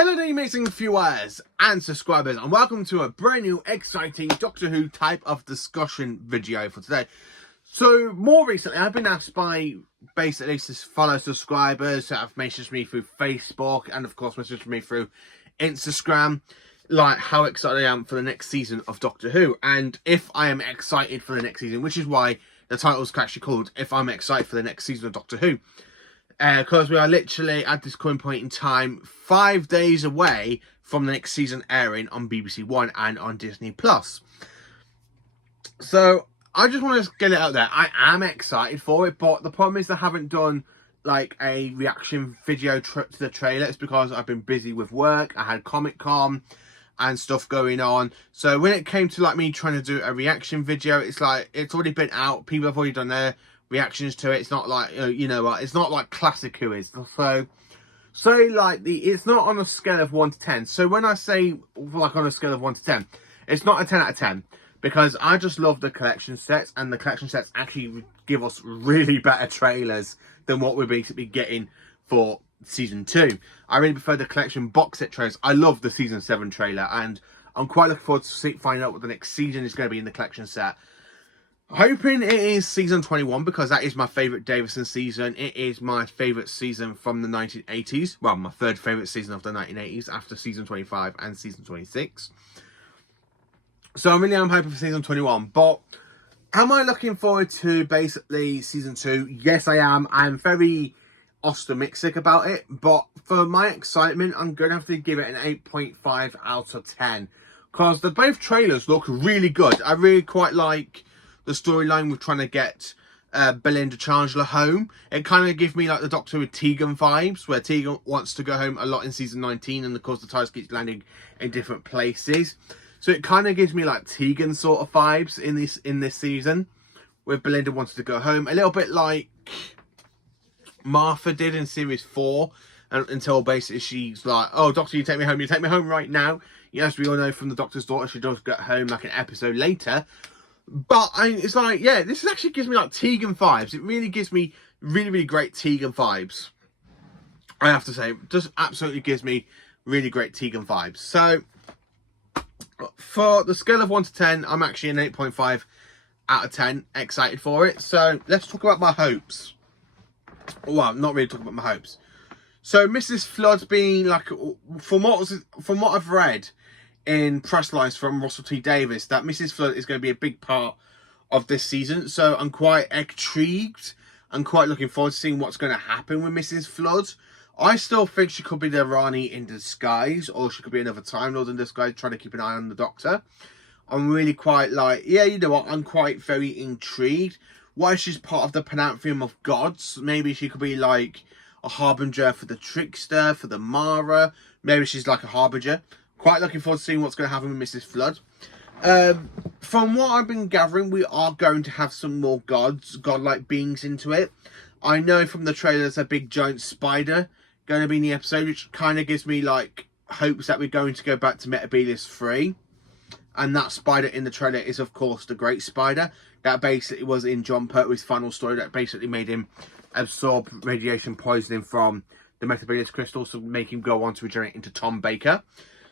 Hello there, amazing viewers and subscribers, and welcome to a brand new exciting Doctor Who type of discussion video for today. So more recently I've been asked by basically fellow subscribers that have messaged me through Facebook and of course messaged me through Instagram, like how excited I am for the next season of Doctor Who, and if I am excited for the next season, which is why the title is actually called If I'm Excited for the Next Season of Doctor Who. Because we are literally, at this current point in time, 5 days away from the next season airing on BBC One and on Disney+. So, I just want to get it out there. I am excited for it, but the problem is I haven't done, like, a reaction video to the trailer. It's because I've been busy with work. I had Comic-Con and stuff going on. So, when it came to, like, me trying to do a reaction video, it's like, it's already been out. People have already done their reactions to it. It's not like it's not like classic Who is. So like it's not on a scale of 1 to 10. So when I say like on a scale of 1 to 10, it's not a 10 out of 10 because I just love the collection sets, and the collection sets actually give us really better trailers than what we're basically getting for season 2. I really prefer the collection box set trailers. I love the season 7 trailer, and I'm quite looking forward to finding out what the next season is going to be in the collection set. Hoping it is season 21 because that is my favourite Davison season. It is my favourite season from the 1980s. Well, my third favourite season of the 1980s after season 25 and season 26. So I really am hoping for season 21. But am I looking forward to basically season 2? Yes, I am. I'm very optimistic about it. But for my excitement, I'm going to have to give it an 8.5 out of 10. Because both trailers look really good. I really quite like the storyline with trying to get Belinda Chandler home. It kind of gives me like the Doctor with Tegan vibes, where Tegan wants to go home a lot in season 19, and of course the TARDIS keeps landing in different places. So it kind of gives me like Tegan sort of vibes in this season, with Belinda wanting to go home, a little bit like Martha did in series 4, until basically she's like, "Oh, Doctor, you take me home right now." Yes, we all know from the Doctor's daughter she does get home like an episode later. But it's like, yeah, this actually gives me like Tegan vibes. It really gives me really, really great Tegan vibes. I have to say, it just absolutely gives me really great Tegan vibes. So, for the scale of 1 to 10, I'm actually an 8.5 out of 10. Excited for it. So, let's talk about my hopes. Well, not really talking about my hopes. So, Mrs. Flood's been like, from what I've read in press lines from Russell T Davies, that Mrs. Flood is going to be a big part of this season. So I'm quite intrigued. I'm quite looking forward to seeing what's going to happen with Mrs. Flood. I still think she could be the Rani in disguise, or she could be another Time Lord in disguise, trying to keep an eye on the Doctor. I'm really quite like, yeah, you know what, I'm quite very intrigued. Why she's part of the Pantheon of Gods. Maybe she could be like a harbinger for the Trickster, for the Mara. Maybe she's like a harbinger. Quite looking forward to seeing what's going to happen with Mrs. Flood. From what I've been gathering, we are going to have some more godlike beings into it. I know from the trailer there's a big giant spider going to be in the episode, which kind of gives me like hopes that we're going to go back to Metebelis 3. And that spider in the trailer is of course the Great Spider. That basically was in Jon Pertwee's final story, that basically made him absorb radiation poisoning from the Metebelis crystal, to make him go on to regenerate into Tom Baker.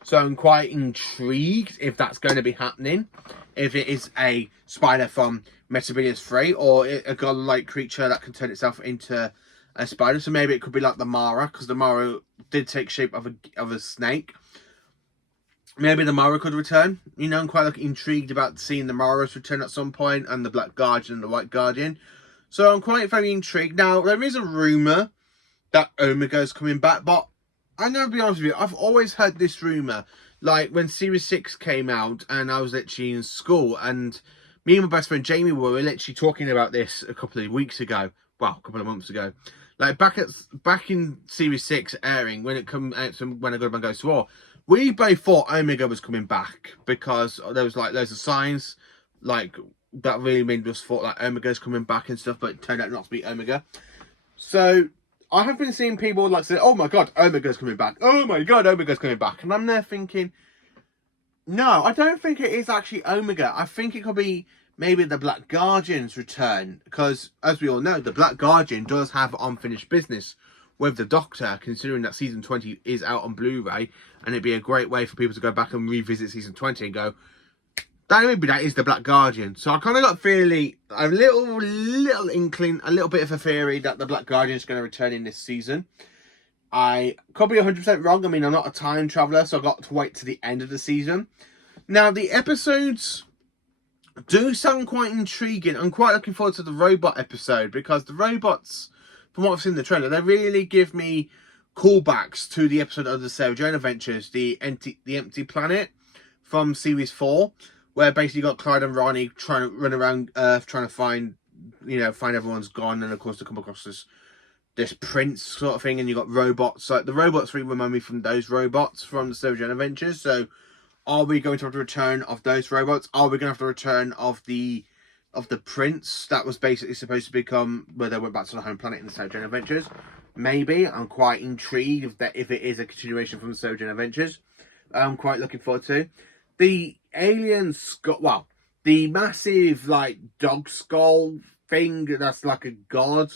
So I'm quite intrigued if that's going to be happening. If it is a spider from Metebelis 3, or a godlike creature that can turn itself into a spider. So maybe it could be like the Mara, because the Mara did take shape of a snake. Maybe the Mara could return. You know, I'm quite intrigued about seeing the Maras return at some point, and the Black Guardian and the White Guardian. So I'm quite very intrigued. Now, there is a rumour that Omega is coming back, but I'm going to be honest with you, I've always heard this rumour. Like, when Series 6 came out, and I was literally in school, and me and my best friend Jamie were literally talking about this a couple of weeks ago. Well, a couple of months ago. Like, back in Series 6 airing, when it come out, when A Good Man Goes to War, we both thought Omega was coming back, because there was, like, loads of signs, like, that really made us thought, like, Omega's coming back and stuff, but it turned out not to be Omega. So I have been seeing people like say, "Oh my god, Omega's coming back. Oh my god, Omega's coming back." And I'm there thinking, no, I don't think it is actually Omega. I think it could be maybe the Black Guardian's return. Because, as we all know, the Black Guardian does have unfinished business with the Doctor, considering that season 20 is out on Blu-ray, and it'd be a great way for people to go back and revisit season 20 and go, maybe that is the Black Guardian. So I kind of got feeling a little inkling, a little bit of a theory that the Black Guardian is going to return in this season. I could be 100% wrong. I mean, I'm not a time traveler, so I got to wait to the end of the season. Now, the episodes do sound quite intriguing. I'm quite looking forward to the robot episode, because the robots, from what I've seen in the trailer, they really give me callbacks to the episode of the Sarah Jane Adventures, the Empty Planet from series 4, where basically you got Clyde and Ronnie trying to run around Earth, trying to find everyone's gone, and of course they come across this prince sort of thing, and you got robots. Like the robots really remind me from those robots from the Sarah Jane Adventures. So, are we going to have the return of those robots? Are we going to have the return of the prince that was basically supposed to become, where they went back to the home planet in the Sarah Jane Adventures? Maybe. I'm quite intrigued if it is a continuation from the Sarah Jane Adventures. I'm quite looking forward to. The aliens got, the massive like dog skull thing that's like a god.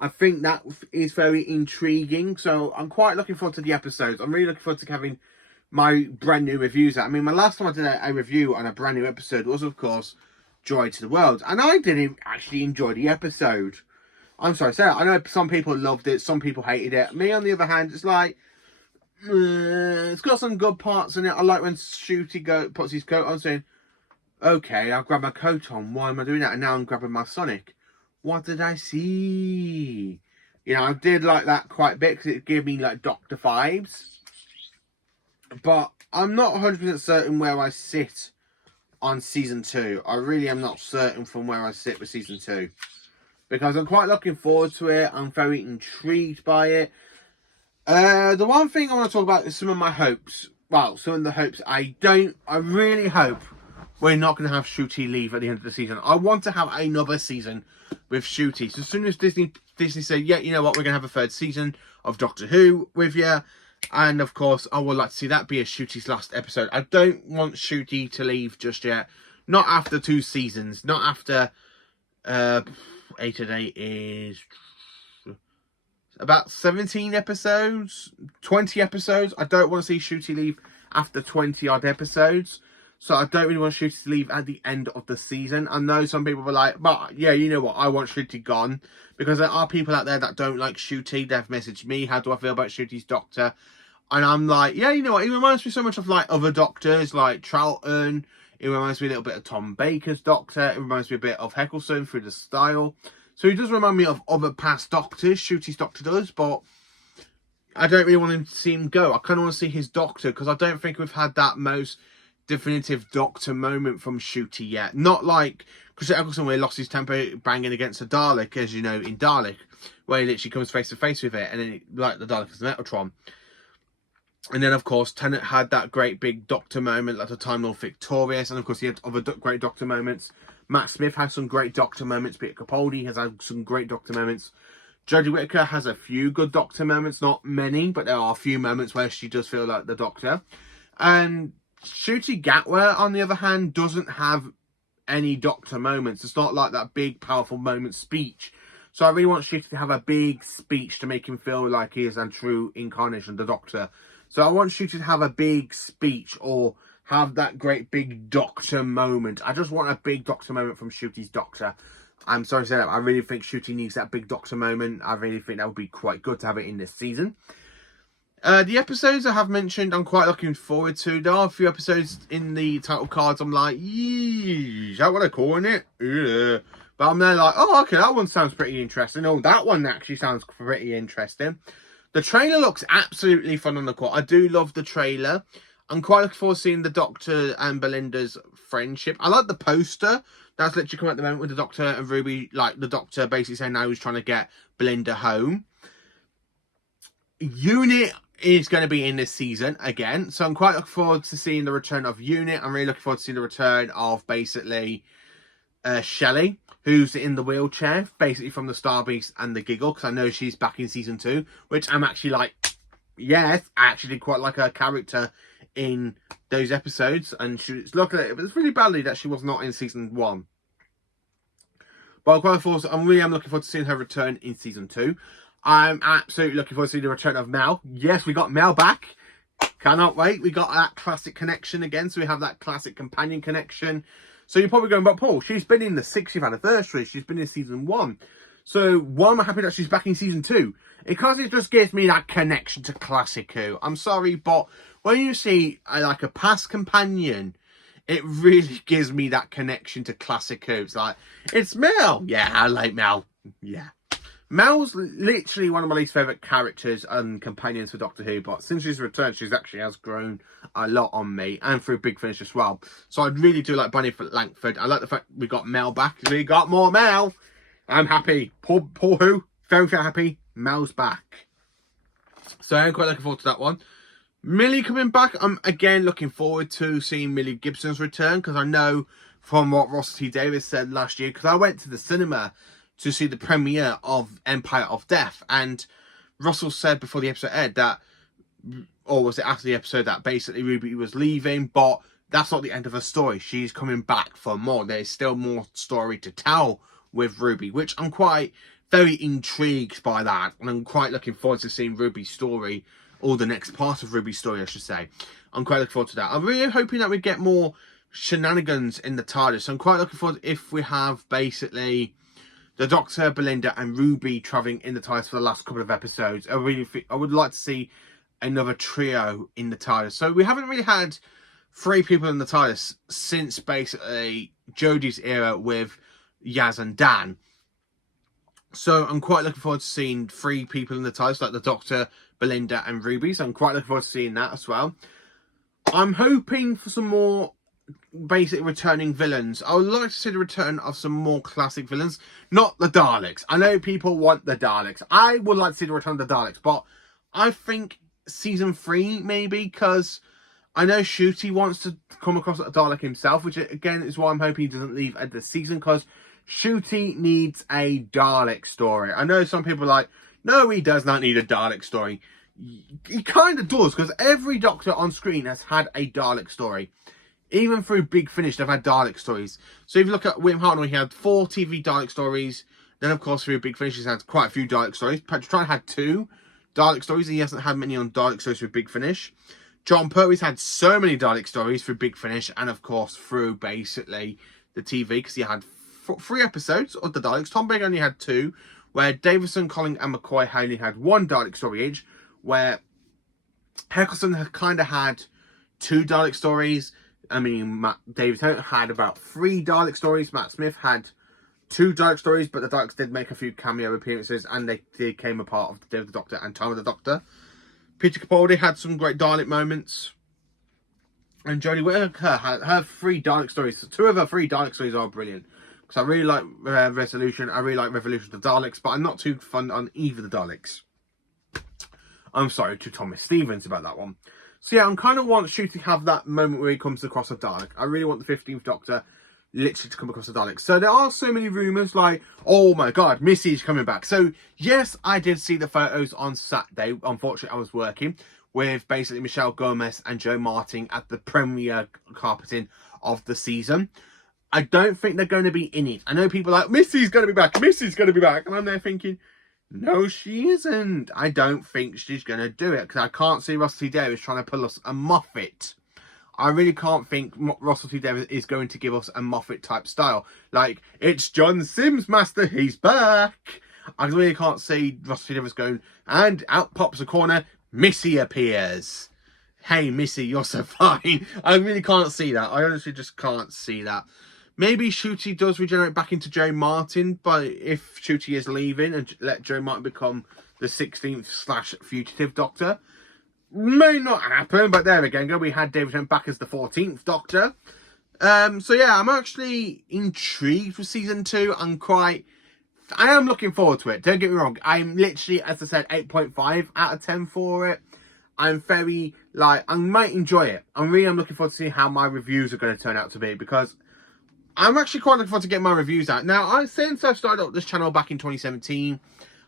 I think that is very intriguing. So I'm quite looking forward to the episodes. I'm really looking forward to having my brand new reviews out. I mean, my last time I did a review on a brand new episode was, of course, Joy to the World. And I didn't actually enjoy the episode. I'm sorry to say that. I know some people loved it, some people hated it. Me, on the other hand, it's like, it's got some good parts in it. I like when Shooty puts his coat on, saying, okay, I'll grab my coat on. Why am I doing that? And now I'm grabbing my Sonic. What did I see? I did like that quite a bit, because it gave me like Doctor vibes. But I'm not 100% certain where I sit on season 2. I really am not certain from where I sit with season 2. Because I'm quite looking forward to it. I'm very intrigued by it. The one thing I want to talk about is some of my hopes. Well, some of the hopes I really hope we're not going to have Shooty leave at the end of the season. I want to have another season with Shooty. So as soon as Disney said, yeah, you know what, we're going to have a 3rd season of Doctor Who with you. And of course, I would like to see that be a Shooty's last episode. I don't want Shooty to leave just yet. Not after 2 seasons. Not after 8 and 8 is about 17 episodes, 20 episodes. I don't want to see Shooty leave after 20 odd episodes. So I don't really want Shooty to leave at the end of the season. I know some people were like, but yeah, you know what, I want Shooty gone. Because there are people out there that don't like Shooty. They've messaged me, how do I feel about Shooty's Doctor? And I'm like, yeah, you know what, he reminds me so much of like other Doctors, like Troughton. It reminds me a little bit of Tom Baker's Doctor. It reminds me a bit of Eccleston through the style. So he does remind me of other past Doctors. Shooty's Doctor does, but I don't really want him to see him go. I kind of want to see his Doctor, because I don't think we've had that most definitive Doctor moment from Shooty yet. Not like Christopher Eccleston, where he lost his temper banging against a Dalek, as you know, in Dalek, where he literally comes face to face with it, and then like the Dalek is Metatron. And then, of course, Tennant had that great big Doctor moment at the Time Lord Victorious, and of course he had other great Doctor moments. Matt Smith has some great Doctor moments. Peter Capaldi has had some great Doctor moments. Jodie Whittaker has a few good Doctor moments, not many, but there are a few moments where she does feel like the Doctor. And Ncuti Gatwa, on the other hand, doesn't have any Doctor moments. It's not like that big, powerful moment speech. So I really want Ncuti to have a big speech to make him feel like he is a true incarnation of the Doctor. So I want Ncuti to have a big speech or have that great big Doctor moment. I just want a big Doctor moment from Ncuti's Doctor. I'm sorry to say that. I really think Ncuti needs that big Doctor moment. I really think that would be quite good to have it in this season. The episodes I have mentioned, I'm quite looking forward to. There are a few episodes in the title cards I'm like, yee, is that what they're calling it? Yeah. But I'm there like, oh, okay, that one sounds pretty interesting. Oh, that one actually sounds pretty interesting. The trailer looks absolutely fun on the court. I do love the trailer. I'm quite looking forward to seeing the Doctor and Belinda's friendship. I like the poster. That's literally come at the moment with the Doctor and Ruby, like the Doctor basically saying now he's trying to get Belinda home. Unit is going to be in this season again. So I'm quite looking forward to seeing the return of Unit. I'm really looking forward to seeing the return of basically Shelley, who's in the wheelchair, basically from the Star Beast and the Giggle, because I know she's back in season 2, which I'm actually like, yes, I actually quite like her character in those episodes, and she's looking at it, but it's really badly that she was not in season 1. But I'm really looking forward to seeing her return in season 2. I'm absolutely looking forward to the return of Mel. Yes, we got Mel back. Cannot wait. We got that classic connection again. So we have that classic companion connection. So you're probably going, but Paul, she's been in the 60th anniversary. She's been in season 1. So why am I happy that she's back in season 2? Because it just gives me that connection to Classic Who. I'm sorry, but when you see like a past companion, it really gives me that connection to Classic Who. It's like, it's Mel. Yeah, I like Mel. Yeah. Mel's literally one of my least favourite characters and companions for Doctor Who, but since she's returned, she's actually has grown a lot on me, and through Big Finish as well. So I really do like Bunny Langford. I like the fact we got Mel back. We got more Mel. I'm happy. Poor Who. Very, very happy. Mel's back. So I'm quite looking forward to that one. Millie coming back. I'm again looking forward to seeing Millie Gibson's return, because I know from what Russell T Davies said last year, because I went to the cinema to see the premiere of Empire of Death, and Russell said before the episode aired that, or was it after the episode, that basically Ruby was leaving, but that's not the end of her story. She's coming back for more. There's still more story to tell with Ruby, which I'm quite very intrigued by that, and I'm quite looking forward to seeing Ruby's story, or the next part of Ruby's story, I should say. I'm quite looking forward to that. I'm really hoping that we get more shenanigans in the TARDIS. So I'm quite looking forward if we have basically the Doctor, Belinda, and Ruby travelling in the TARDIS for the last couple of episodes. I would like to see another trio in the TARDIS. So we haven't really had 3 people in the TARDIS since basically Jodie's era with Yaz and Dan. So I'm quite looking forward to seeing 3 people in the TARDIS, like the Doctor, Belinda, and Ruby. So I'm quite looking forward to seeing that as well. I'm hoping for some more basic returning villains. I would like to see the return of some more classic villains, not the Daleks. I know people want the Daleks. I would like to see the return of the Daleks, but I think season 3 maybe, because I know Ncuti wants to come across a Dalek himself, which again is why I'm hoping he doesn't leave at the season, because Ncuti needs a Dalek story. I know some people are like, no, he does not need a Dalek story. He kind of does, because every Doctor on screen has had a Dalek story. Even through Big Finish, they've had Dalek stories. So if you look at William Hartnell, he had 4 TV Dalek stories. Then, of course, through Big Finish, he's had quite a few Dalek stories. Patrick Troughton had 2 Dalek stories. He hasn't had many on Dalek stories through Big Finish. John Pertwee's had so many Dalek stories through Big Finish, and, of course, through basically the TV, because he had 3 episodes of the Daleks. Tom Baker only had 2, where Davison, Colling, and McCoy only had 1 Dalek story each, where Eccleston had kind of had 2 Dalek stories. I mean, Matt Davis had about 3 Dalek stories. Matt Smith had 2 Dalek stories, but the Daleks did make a few cameo appearances, and they became a part of the Day of the Doctor and Time of the Doctor. Peter Capaldi had some great Dalek moments, and Jodie Whittaker had her 3 Dalek stories. 2 of her 3 Dalek stories are brilliant, because I really like Resolution, I really like Revolution of the Daleks, but I'm not too fond on either of the Daleks. I'm sorry to Thomas Stevens about that one. So yeah, I'm kind of want Ncuti to have that moment where he comes across a Dalek. I really want the 15th Doctor literally to come across a Dalek. So there are so many rumours like, oh my god, Missy's coming back. So yes, I did see the photos on Saturday. Unfortunately, I was working with basically Michelle Gomez and Joe Martin at the premiere carpeting of the season. I don't think they're going to be in it. I know people are like, Missy's going to be back, Missy's going to be back. And I'm there thinking, no, she isn't. I don't think she's going to do it, because I can't see Russell T Davies trying to pull us a Moffat. I really can't think Russell T Davies is going to give us a Moffat type style. Like, it's John Sims, Master, he's back. I really can't see Russell T Davies going, and out pops a corner, Missy appears. Hey, Missy, you're so fine. I really can't see that. I honestly just can't see that. Maybe Ncuti does regenerate back into Joe Martin, but if Ncuti is leaving and let Joe Martin become the 16th/fugitive Doctor, may not happen, but there again, we had David Tennant back as the 14th Doctor. So yeah, I'm actually intrigued for season 2. I am looking forward to it. Don't get me wrong. I'm literally, as I said, 8.5 out of 10 for it. I'm very, I might enjoy it. I'm looking forward to seeing how my reviews are going to turn out to be, because I'm actually quite looking forward to getting my reviews out. Now, since I've started up this channel back in 2017,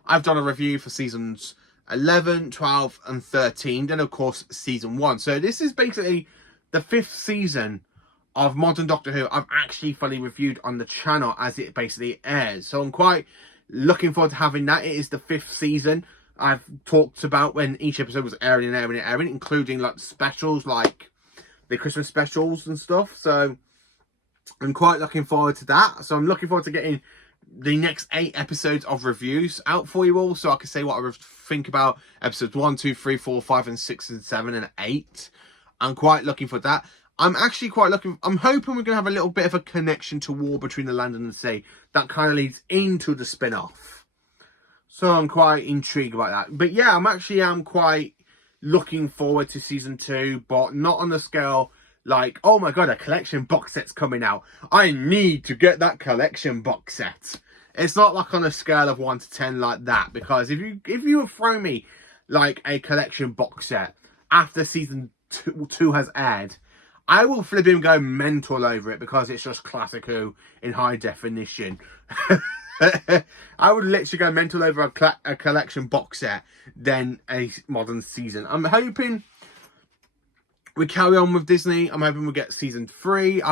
I've done a review for seasons 11, 12, and 13. Then, of course, season 1. So this is basically the 5th season of Modern Doctor Who I've actually fully reviewed on the channel as it basically airs. So I'm quite Looking forward to having that. It is the 5th season. I've talked about when each episode was airing, including like specials, like the Christmas specials and stuff. So I'm quite looking forward to that. So I'm looking forward to getting the next 8 episodes of reviews out for you all, so I can say what I think about episodes 1, 2, 3, 4, 5, and 6, and 7, and 8. I'm quite looking for that. I'm hoping we're going to have a little bit of a connection to War Between the Land and the Sea. That kind of leads into the spin-off. So I'm quite intrigued about that. But yeah, I'm quite looking forward to season 2, but not on the scale like, oh my god, a collection box set's coming out. I need to get that collection box set. It's not like on a scale of 1 to 10 like that, because if you throw me like a collection box set after season 2 has aired, I will flip him go mental over it, because it's just Classic Who in high definition. I would literally go mental over a collection box set than a modern season. I'm hoping we carry on with Disney. I'm hoping we get season 3.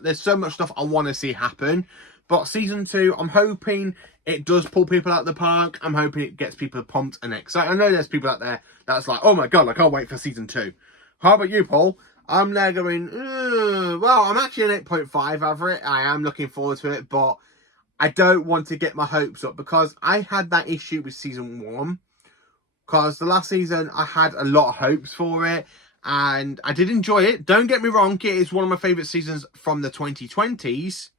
There's so much stuff I want to see happen. But season 2, I'm hoping it does pull people out of the park. I'm hoping it gets people pumped and excited. I know there's people out there that's like, oh my god, I can't wait for season 2. How about you, Paul? I'm there going, well, I'm actually an 8.5 over it. I am looking forward to it, but I don't want to get my hopes up, because I had that issue with season 1. Because the last season, I had a lot of hopes for it, and I did enjoy it. Don't get me wrong, it is one of my favourite seasons from the 2020s.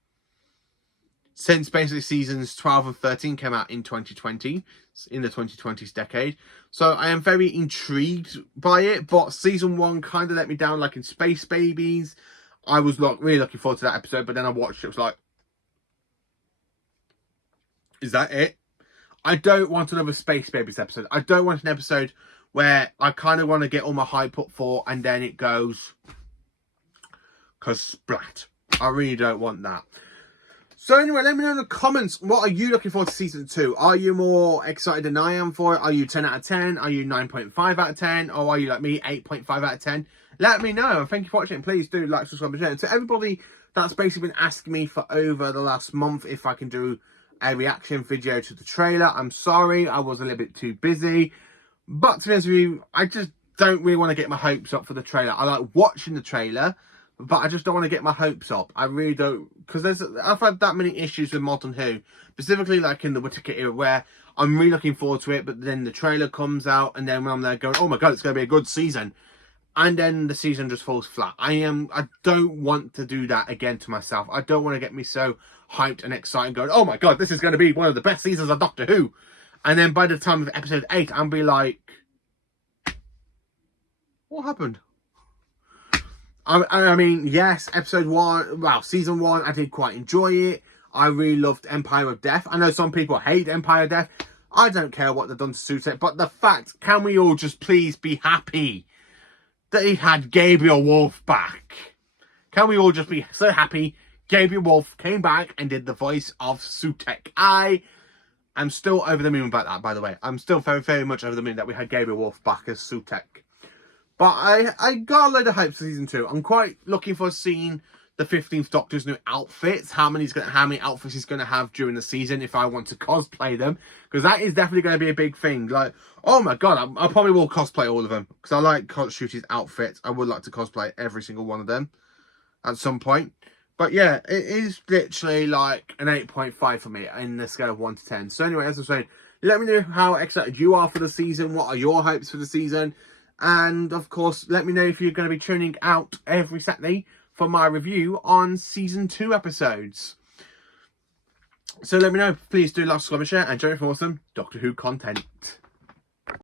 Since basically seasons 12 and 13 came out in 2020, in the 2020s decade. So I am very intrigued by it, but season 1 kind of let me down, like in Space Babies. I was really looking forward to that episode, but then I watched it, was like, is that it? I don't want another Space Babies episode. I don't want an episode where I kind of want to get all my hype up for, and then it goes, cause splat. I really don't want that. So anyway, let me know in the comments, what are you looking forward to season 2? Are you more excited than I am for it? Are you 10 out of 10? Are you 9.5 out of 10? Or are you like me, 8.5 out of 10? Let me know. And thank you for watching. Please do like, subscribe, and share. And to everybody that's basically been asking me for over the last month if I can do a reaction video to the trailer, I'm sorry, I was a little bit too busy. But to be honest with you, I just don't really want to get my hopes up for the trailer. I like watching the trailer, but I just don't want to get my hopes up. I really don't, because I've had that many issues with Modern Who, specifically like in the Whittaker era, where I'm really looking forward to it, but then the trailer comes out, and then when I'm there going, oh my god, it's going to be a good season, and then the season just falls flat. I don't want to do that again to myself. I don't want to get me so hyped and excited going, oh my god, this is going to be one of the best seasons of Doctor Who. And then by the time of episode 8, I'll be like, what happened? I mean, yes, episode 1, well, season 1, I did quite enjoy it. I really loved Empire of Death. I know some people hate Empire of Death. I don't care what they've done to Sutek, but the fact, can we all just please be happy that he had Gabriel Wolf back? Can we all just be so happy Gabriel Wolf came back and did the voice of Sutek? I am still over the moon about that, by the way. I'm still very, very much over the moon that we had Gabriel Wolf back as Sutek. But I got a load of hype for season 2. I'm quite looking for seeing the 15th Doctor's new outfits. How many outfits he's going to have during the season if I want to cosplay them. Because that is definitely going to be a big thing. Like, oh my god, I probably will cosplay all of them. Because I like Shruti's outfits. I would like to cosplay every single one of them at some point. But yeah, it is literally like an 8.5 for me in the scale of 1 to 10. So anyway, as I was saying, let me know how excited you are for the season. What are your hopes for the season? And of course, let me know if you're going to be tuning out every Saturday for my review on season 2 episodes. So let me know. Please do like, subscribe, and share, and join me for some Doctor Who content.